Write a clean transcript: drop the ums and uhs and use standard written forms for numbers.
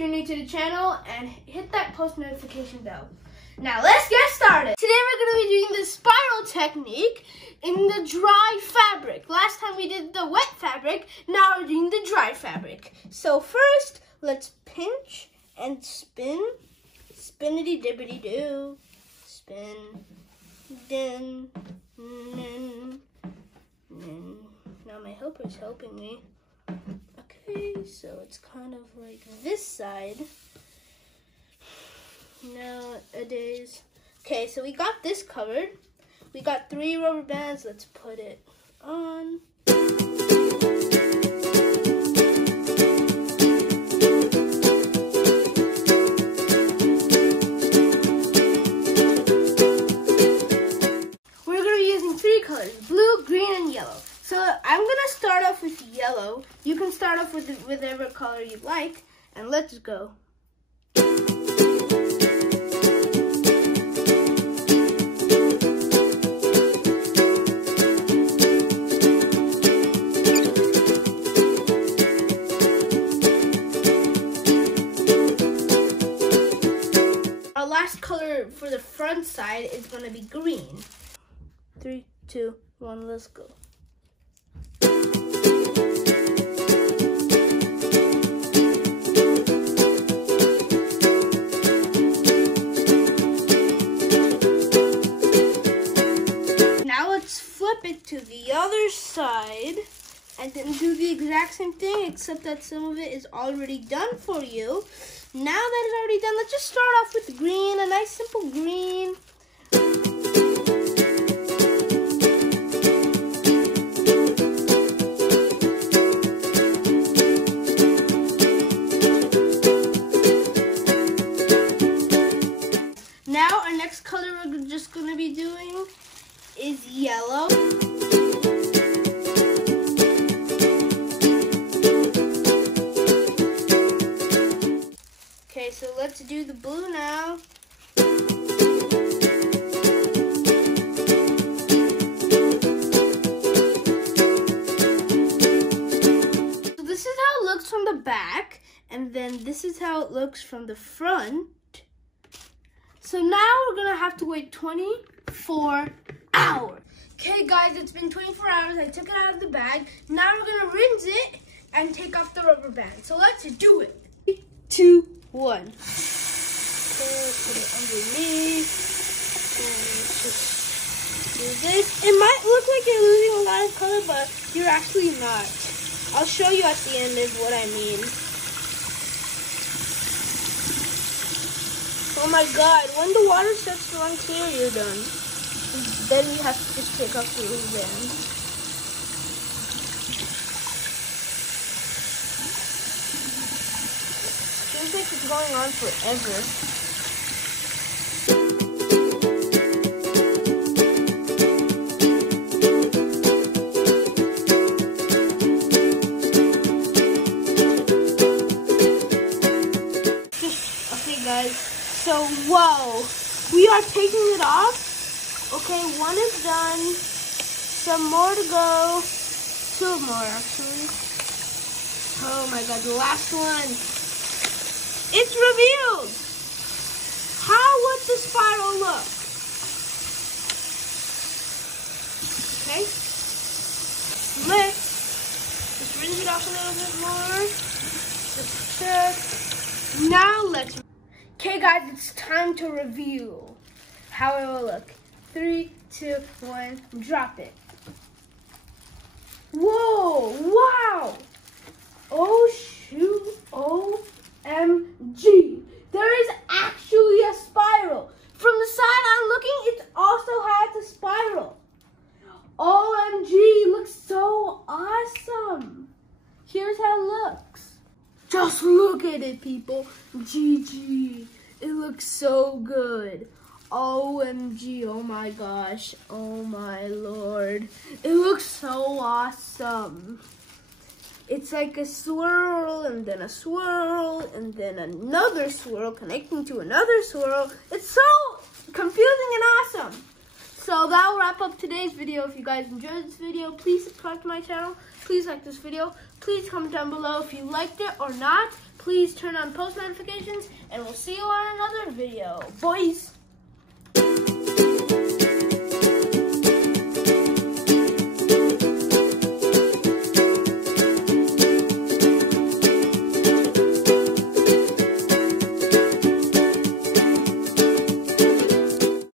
you're new to the channel and hit that post notification bell. Now let's get started. Today we're going to be doing the spiral technique in the dry fabric. Last time we did the wet fabric, now we're doing the dry fabric. So first, let's pinch and spin. Spinnity dibbity doo. Spin. Din. Nin. Nin. Now my helper's helping me. Okay, so it's kind of like this side. Nowadays. Okay, so we got this covered. We got 3 rubber bands. Let's put it on. We're going to be using 3 colors, blue, green, and yellow. So I'm going to start off with yellow. You can start off with whatever color you like, and let's go. Our last color for the front side is going to be green. 3, 2, 1, let's go. Now let's flip it to the other side and then do the exact same thing, except that some of it is already done for you. Now that it's already done, let's just start off with green, a nice simple green. Now our next color we're just going to be doing is yellow. Okay, so let's do the blue now. So this is how it looks from the back, and then this is how it looks from the front. So now we're gonna have to wait 24 hours. Okay guys, it's been 24 hours. I took it out of the bag. Now we're gonna rinse it and take off the rubber band. So let's do it. 3, 2, 1. Okay, put it underneath. And just do this. It might look like you're losing a lot of color, but you're actually not. I'll show you at the end of what I mean. Oh my god, when the water starts to run clear, you're done. Then you have to just take off the rubber band. Seems like it's going on forever. Okay guys. So, whoa, we are taking it off. Okay, 1 is done. Some more to go. 2 more, actually. Oh my god, the last one. It's revealed. How would the spiral look? Okay. Let's just rinse it off a little bit more. Just check. Now let's... Okay guys, it's time to reveal how it will look. 3, 2, 1, drop it. Whoa, wow. Oh shoot, OMG. There is actually a spiral. From the side I'm looking, it also has a spiral. OMG, it looks so awesome. Here's how it looks. Just look at it, people. GG. It looks so good. OMG. Oh my gosh. Oh my lord. It looks so awesome. It's like a swirl and then a swirl and then another swirl connecting to another swirl. It's so confusing and awesome. So that will wrap up today's video. If you guys enjoyed this video, please subscribe to my channel. Please like this video. Please comment down below if you liked it or not. Please turn on post notifications, and we'll see you on another video. Boys!